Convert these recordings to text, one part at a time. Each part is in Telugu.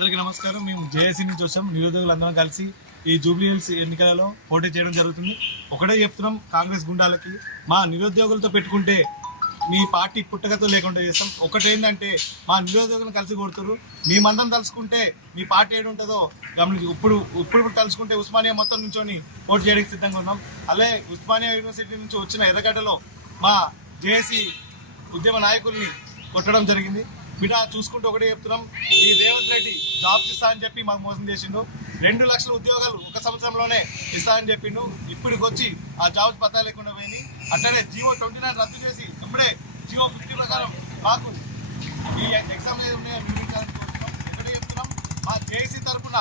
అందరికీ నమస్కారం. మేము జేఏసీ నుంచి వచ్చాం. నిరుద్యోగులందరం కలిసి ఈ జూబ్లీ హిల్స్ ఎన్నికలలో పోటీ చేయడం జరుగుతుంది. ఒకటే చెప్తున్నాం కాంగ్రెస్ గుండాలకి, మా నిరుద్యోగులతో పెట్టుకుంటే మీ పార్టీ పుట్టగతో లేకుండా చేస్తాం. ఒకటేంటంటే మా నిరుద్యోగులను కలిసి కొడుతున్నారు. మేమందరం తలుచుకుంటే మీ పార్టీ ఏడు ఉంటుందో గమనించి ఇప్పుడు తలుచుకుంటే ఉస్మానియా మొత్తం నుంచొని పోటీ చేయడానికి సిద్ధంగా ఉన్నాం. అలాగే ఉస్మానియా యూనివర్సిటీ నుంచి వచ్చిన ఎర్రగడ్డలో మా జేఏసీ ఉద్యమ నాయకుల్ని కొట్టడం జరిగింది. బిడ్డ చూసుకుంటూ ఒకటే చెప్తున్నాం, ఈ రేవంత్ రెడ్డి జాబ్స్ ఇస్తా అని చెప్పి మాకు మోసం చేసిండు. 2 లక్షల ఉద్యోగాలు ఒక సంవత్సరంలోనే ఇస్తా అని చెప్పిండు. ఇప్పటికి వచ్చి ఆ జాబ్స్ పత్తా లేకుండా పోయింది. అట్లనే జియో 29 రద్దు చేసి ఇప్పుడే జియో 50 ప్రకారం మాకు ఈ ఎగ్జామ్ ఒకటే చెప్తున్నాం, మా జేఏసీ తరఫున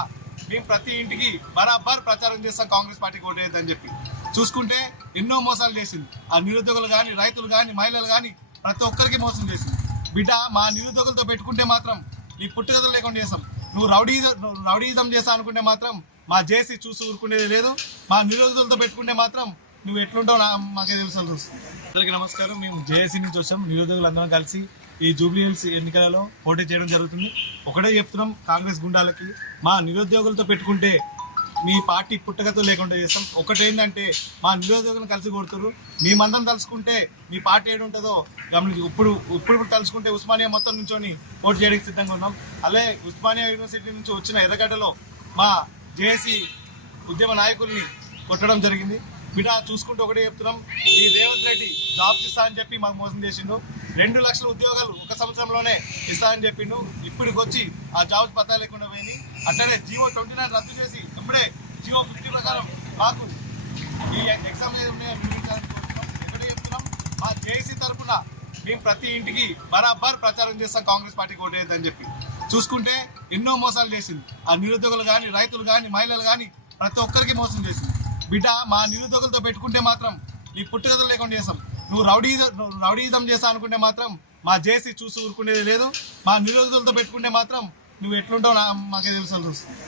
మేము ప్రతి ఇంటికి బరాబర్ ప్రచారం చేస్తాం కాంగ్రెస్ పార్టీకి ఓటేయద్దని చెప్పి. చూసుకుంటే ఎన్నో మోసాలు చేసింది. ఆ నిరుద్యోగులు కానీ, రైతులు కానీ, మహిళలు కానీ ప్రతి ఒక్కరికి మోసం చేసింది. బిడ్డ మా నిరుద్యోగులతో పెట్టుకుంటే మాత్రం నీ పుట్టుకథలు లేకుండా చేస్తాం. నువ్వు రౌడీజం చేస్తా అనుకుంటే మాత్రం మా జేసీ చూసి ఊరుకునేది లేదు. మా నిరుద్యోగులతో పెట్టుకుంటే మాత్రం నువ్వు ఎట్లుంటావు మాకే తెలుసు. అందరికీ నమస్కారం. మేము జేఏసీ నుంచి వచ్చాం. నిరుద్యోగులందరం కలిసి ఈ జూబ్లీ హిల్స్ ఎన్నికలలో పోటీ చేయడం జరుగుతుంది. ఒకటే చెప్తున్నాం కాంగ్రెస్ గుండాలకి, మా నిరుద్యోగులతో పెట్టుకుంటే మీ పార్టీ పుట్టగతో లేకుండా చేస్తాం. ఒకటేంటంటే మా నిరుద్యోగులను కలిసి కొడుతున్నారు. మేమందరం తలుచుకుంటే మీ పార్టీ ఏడు ఉంటుందో గమనించి ఇప్పుడు తలుచుకుంటే ఉస్మానియా మొత్తం నుంచొని పోటీ చేయడానికి సిద్ధంగా ఉన్నాం. అలాగే ఉస్మానియా యూనివర్సిటీ నుంచి వచ్చిన ఎర్రగడ్డలో మా జేఏసీ ఉద్యమ నాయకుల్ని కొట్టడం జరిగింది. బిడ్డ చూసుకుంటూ ఒకటే చెప్తున్నాం, ఈ రేవంత్ రెడ్డి జాబ్స్ ఇస్తా అని చెప్పి మాకు మోసం చేసిండు. 2 లక్షల ఉద్యోగాలు ఒక సంవత్సరంలోనే ఇస్తా అని చెప్పిండు. ఇప్పటికి వచ్చి ఆ జాబ్స్ పత్తా లేకుండా పోయింది. అట్లనే జియో 29 రద్దు చేసి ఇప్పుడే జియో 50 ప్రకారం మాకు ఈ ఎగ్జామ్ ఒకటే చెప్తున్నాం, మా జేఏసీ తరఫున మేము ప్రతి ఇంటికి బరాబర్ ప్రచారం చేస్తాం కాంగ్రెస్ పార్టీకి ఓటేయద్దని చెప్పి. చూసుకుంటే ఎన్నో మోసాలు చేసింది. ఆ నిరుద్యోగులు కానీ, రైతులు కానీ, మహిళలు కానీ ప్రతి ఒక్కరికి మోసం చేసింది. బిడ్డ మా నిరుద్యోగులతో పెట్టుకుంటే మాత్రం నీ పుట్టుకథలు లేకుండా చేస్తాం. నువ్వు రౌడీజం చేస్తా అనుకుంటే మాత్రం మా జేసీ చూసి ఊరుకునేది లేదు. మా నిరుద్యోగులతో పెట్టుకుంటే మాత్రం నువ్వు ఎట్లుంటావు మాకే తెలుసు.